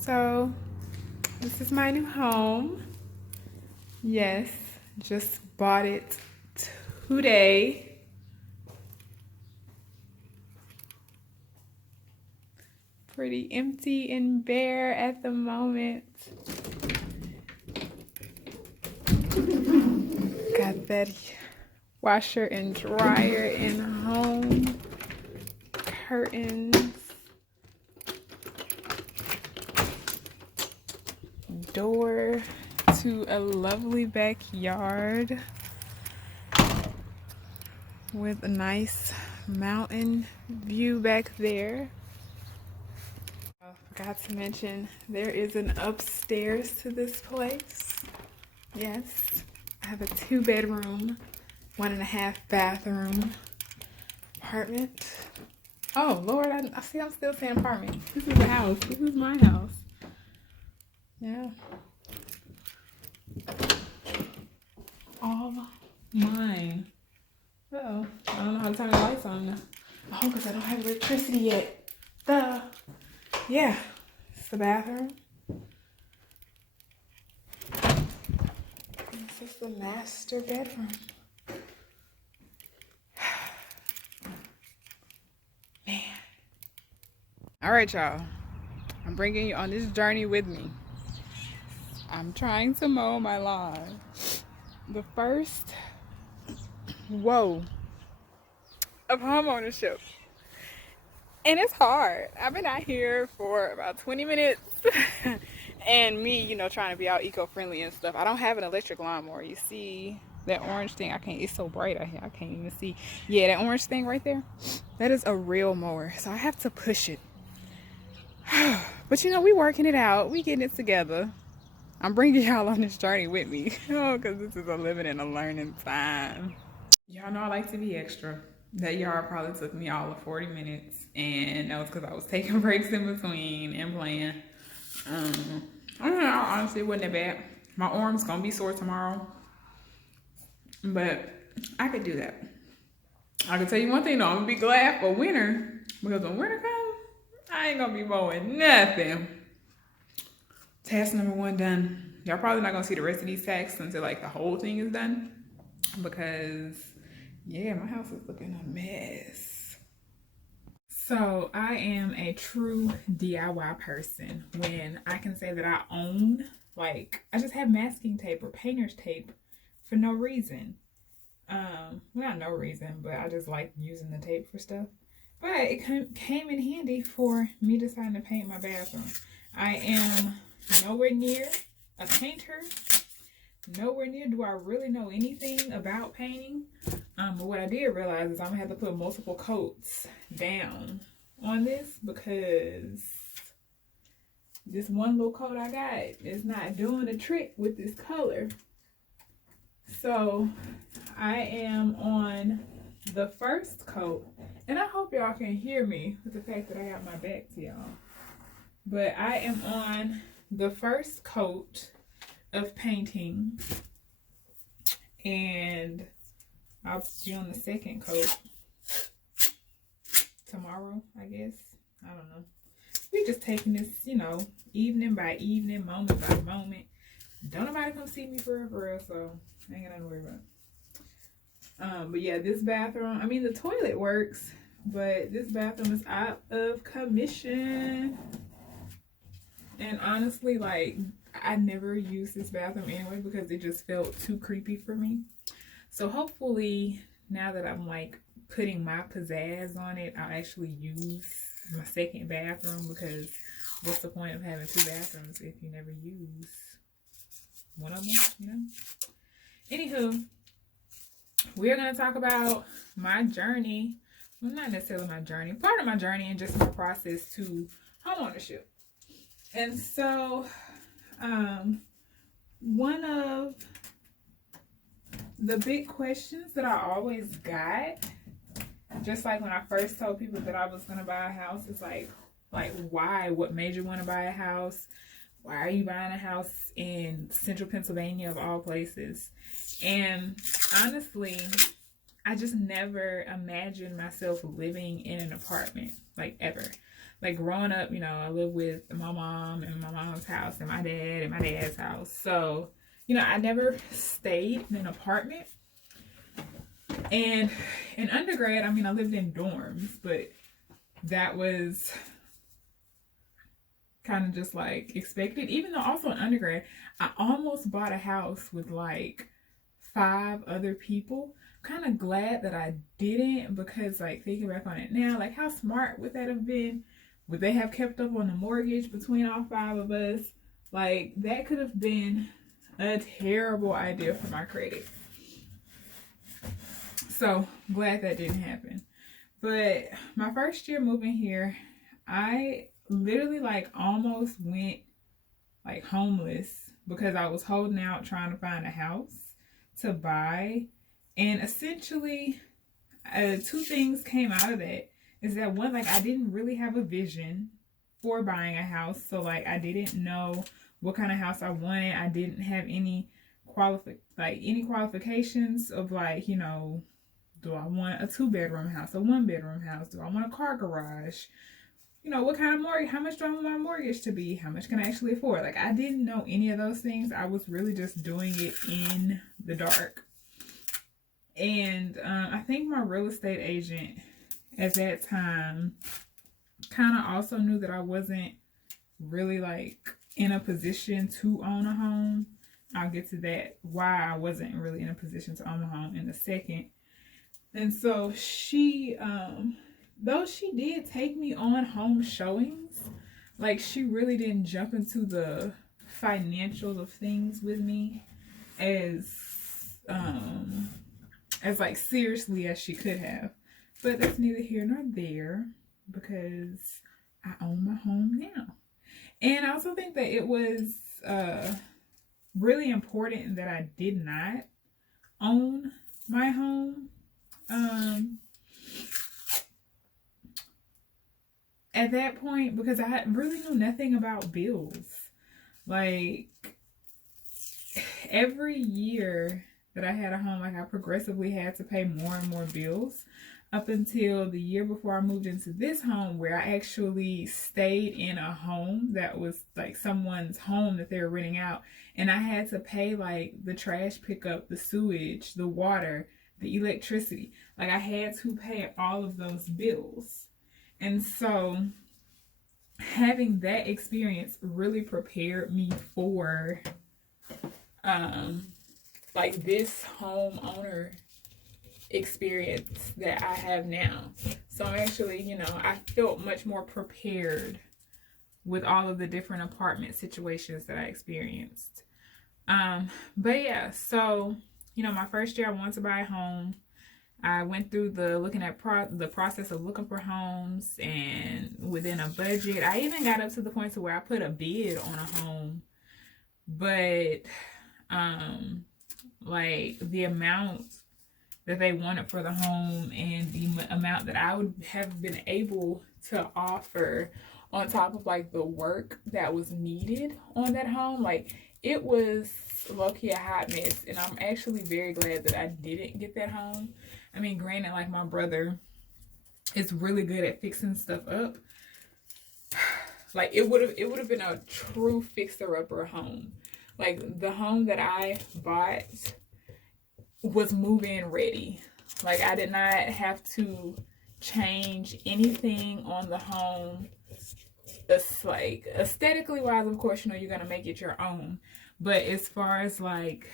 So this is my new home. Yes, just bought it today. Pretty empty and bare at the moment. Got that washer and dryer in home. Curtains. Door to a lovely backyard with a nice mountain view back there. I forgot to mention there is an upstairs to this place. Yes, I have a 2-bedroom, 1.5 bathroom apartment. Oh Lord, I see I'm still saying apartment. This is a house. This is my house. Yeah. All mine. Uh-oh. I don't know how to turn the lights on now. Oh, because I don't have electricity yet. Duh. Yeah. It's the bathroom. This is the master bedroom. Man. All right, y'all. I'm bringing you on this journey with me. I'm trying to mow my lawn. The first whoa of homeownership. And it's hard. I've been out here for about 20 minutes and me, you know, trying to be all eco-friendly and stuff. I don't have an electric lawnmower. You see that orange thing? It's so bright out here. I can't even see. Yeah, that orange thing right there. That is a real mower. So I have to push it. But you know, we working it out. We getting it together. I'm bringing y'all on this journey with me. Oh, because this is a living and a learning time. Y'all know I like to be extra. That yard probably took me all of 40 minutes. And that was because I was taking breaks in between and playing. I don't know, honestly, it wasn't that bad. My arm's going to be sore tomorrow. But I could do that. I can tell you one thing though. I'm going to be glad for winter. Because when winter comes, I ain't going to be mowing nothing. Task number 1 done. Y'all probably not gonna see the rest of these tasks until like the whole thing is done, because yeah, my house is looking a mess. So I am a true DIY person when I can say that I own, like, I just have masking tape or painter's tape for no reason. Well, not no reason, but I just like using the tape for stuff. But it came in handy for me deciding to paint my bathroom. I am nowhere near a painter. Nowhere near do I really know anything about painting. But what I did realize is I'm gonna have to put multiple coats down on this, because this one little coat I got is not doing the trick with this color. So I am on the first coat, and I hope y'all can hear me with the fact that I got my back to y'all. But I am on the first coat of painting, and I'll be on the second coat tomorrow, I guess. I don't know. We just taking this, you know, evening by evening, moment by moment. Don't nobody come see me for real, so I ain't got nothing to worry about. But yeah, this bathroom, I mean, the toilet works, but this bathroom is out of commission. And honestly, like, I never used this bathroom anyway because it just felt too creepy for me. So hopefully, now that I'm like putting my pizzazz on it, I'll actually use my second bathroom, because what's the point of having 2 bathrooms if you never use one of them, you know? Anywho, we're going to talk about my journey. Well, not necessarily my journey, part of my journey and just my process to homeownership. And so, one of the big questions that I always got, just like when I first told people that I was going to buy a house, is like why? What made you want to buy a house? Why are you buying a house in central Pennsylvania of all places? And honestly, I just never imagined myself living in an apartment, like ever. Like growing up, you know, I lived with my mom and my mom's house and my dad and my dad's house. So, you know, I never stayed in an apartment. And in undergrad, I mean, I lived in dorms, but that was kind of just like expected. Even though also in undergrad, I almost bought a house with like 5 other people. Kind of glad that I didn't, because like thinking back on it now, like how smart would that have been? Would they have kept up on the mortgage between all 5 of us? Like that could have been a terrible idea for my credit. So glad that didn't happen. But my first year moving here, I literally like almost went like homeless because I was holding out trying to find a house to buy. And essentially, 2 things came out of that. Is that one, like I didn't really have a vision for buying a house. So like I didn't know what kind of house I wanted. I didn't have any qualifications of like, you know, do I want a 2-bedroom house, a 1-bedroom house? Do I want a car garage? You know, what kind of mortgage, how much do I want my mortgage to be? How much can I actually afford? Like I didn't know any of those things. I was really just doing it in the dark. And I think my real estate agent at that time kind of also knew that I wasn't really like in a position to own a home. I'll get to that, why I wasn't really in a position to own a home, in a second. And so she, though she did take me on home showings, like she really didn't jump into the financials of things with me as like seriously as she could have. But that's neither here nor there, because I own my home now. And I also think that it was really important that I did not own my home at that point, because I really knew nothing about bills. Like every year that I had a home, like I progressively had to pay more and more bills, up until the year before I moved into this home, where I actually stayed in a home that was like someone's home that they were renting out. And I had to pay like the trash pickup, the sewage, the water, the electricity. Like I had to pay all of those bills. And so having that experience really prepared me for like this homeowner experience that I have now. So actually, you know, I felt much more prepared with all of the different apartment situations that I experienced. But yeah, so, you know, my first year I wanted to buy a home. I went through the process of looking for homes, and within a budget. I even got up to the point to where I put a bid on a home, but like the amount that they wanted for the home and the amount that I would have been able to offer on top of like the work that was needed on that home, like it was low-key a hot mess. And I'm actually very glad that I didn't get that home. I mean, granted, like my brother is really good at fixing stuff up. Like it would have been a true fixer-upper home. Like the home that I bought was move-in ready. Like I did not have to change anything on the home. It's like aesthetically wise, of course, you know, you're gonna make it your own. But as far as like,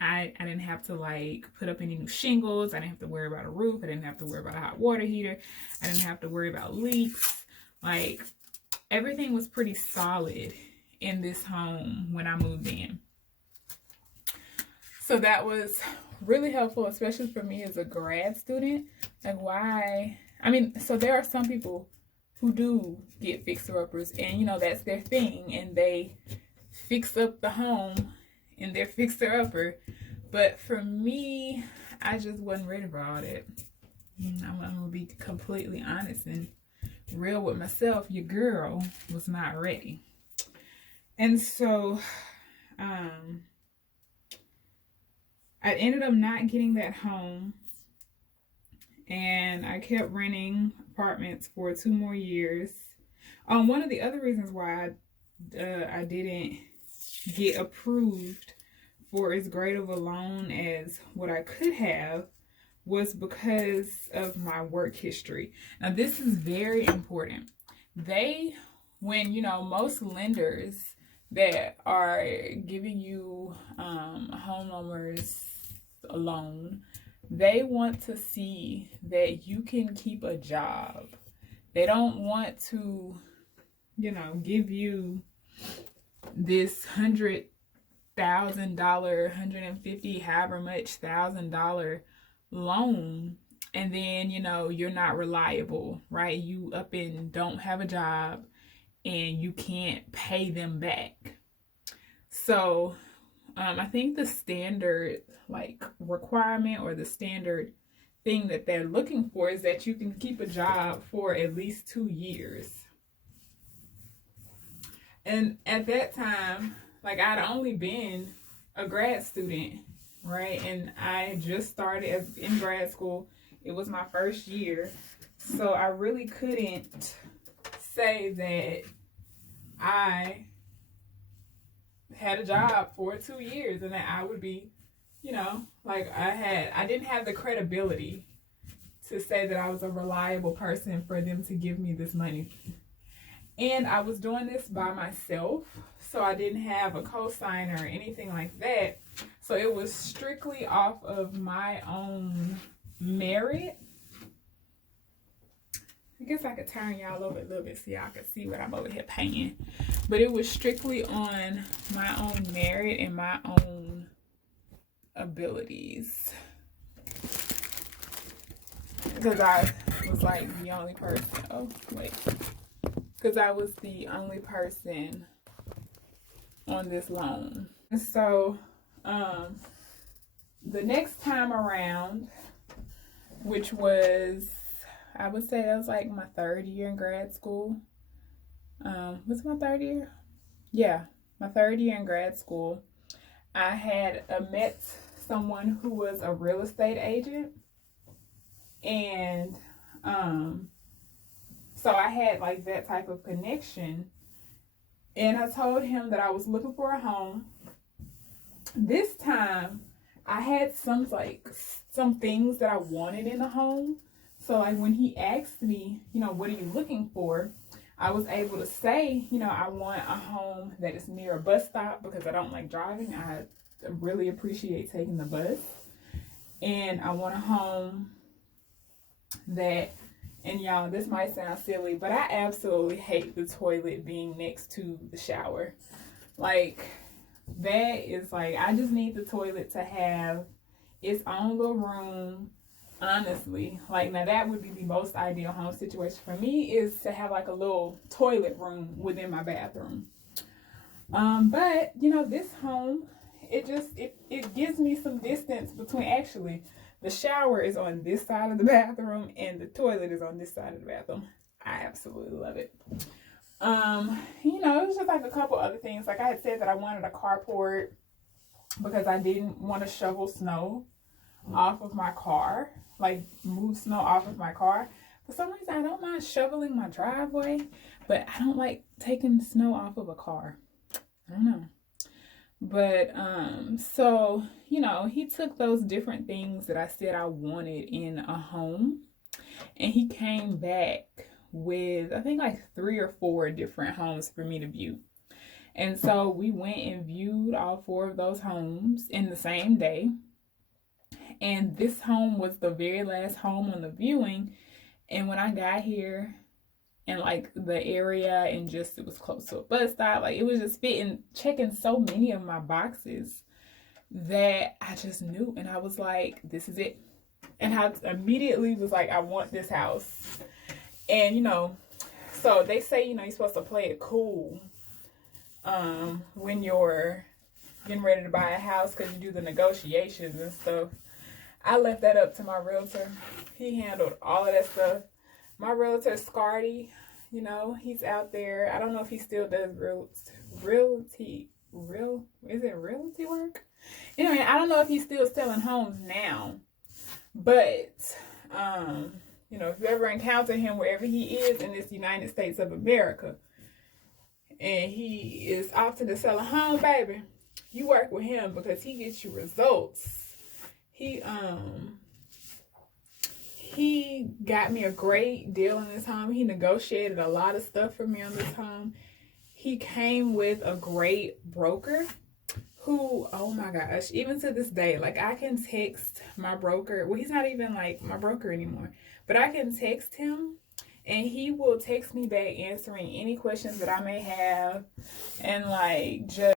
I didn't have to like put up any new shingles. I didn't have to worry about a roof. I didn't have to worry about a hot water heater. I didn't have to worry about leaks. Like everything was pretty solid in this home when I moved in. So that was really helpful, especially for me as a grad student. Like why? I mean, so there are some people who do get fixer-uppers, and you know, that's their thing, and they fix up the home and they're fixer-upper. But for me, I just wasn't ready for all that. I'm gonna be completely honest and real with myself. Your girl was not ready. And so I ended up not getting that home. and I kept renting apartments for 2 more years. One of the other reasons why I didn't get approved for as great of a loan as what I could have was because of my work history. Now, this is very important. When most lenders that are giving you homeowners a loan, they want to see that you can keep a job. They don't want to, give you this $100,000, $150,000, however much $1,000 loan, and then you're not reliable, right? You up and don't have a job, and you can't pay them back. So I think the standard requirement, or the standard thing that they're looking for, is that you can keep a job for at least 2 years. And at that time, I'd only been a grad student, right? And I just started in grad school. It was my first year. So I really couldn't say that I had a job for 2 years and that I would be, I didn't have the credibility to say that I was a reliable person for them to give me this money. And I was doing this by myself, so I didn't have a co-signer or anything like that. So it was strictly off of my own merit. I guess I could turn y'all over a little bit so y'all could see what I'm over here paying. But it was strictly on my own merit and my own abilities. Because I was the only person. Oh, wait. Because I was the only person on this loan. And so the next time around, which was, I would say that was my 3rd year in grad school. Was it my 3rd year? Yeah, my 3rd year in grad school. I had met someone who was a real estate agent. And so I had that type of connection. And I told him that I was looking for a home. This time I had some things that I wanted in a home. So when he asked me, what are you looking for? I was able to say, I want a home that is near a bus stop because I don't like driving. I really appreciate taking the bus. And I want a home that, and y'all, this might sound silly, but I absolutely hate the toilet being next to the shower. That is I just need the toilet to have its own little room. Honestly, now that would be the most ideal home situation for me, is to have a little toilet room within my bathroom. But this home, it gives me some distance between, actually, the shower is on this side of the bathroom and the toilet is on this side of the bathroom. I absolutely love it. It was just a couple other things. I had said that I wanted a carport because I didn't want to shovel snow off of my car, move snow off of my car. For some reason, I don't mind shoveling my driveway, but I don't like taking snow off of a car. I don't know. But so he took those different things that I said I wanted in a home, and he came back with, I think, 3 or 4 different homes for me to view. And so we went and viewed all 4 of those homes in the same day. And this home was the very last home on the viewing. And when I got here, and the area, and just, it was close to a bus stop, it was just checking so many of my boxes that I just knew. And I was this is it. And I immediately was I want this house. And so they say you're supposed to play it cool when you're getting ready to buy a house, because you do the negotiations and stuff. I left that up to my realtor. He handled all of that stuff. My realtor, Scardy, he's out there. I don't know if he still does realty work? Anyway, I don't know if he's still selling homes now. But You know, if you ever encounter him wherever he is in this United States of America, and he is off to sell a home, baby, you work with him because he gets you results. He got me a great deal on this home. He negotiated a lot of stuff for me on this home. He came with a great broker who, oh my gosh, even to this day, like I can text my broker. Well, he's not even like my broker anymore, but I can text him and he will text me back answering any questions that I may have, and like just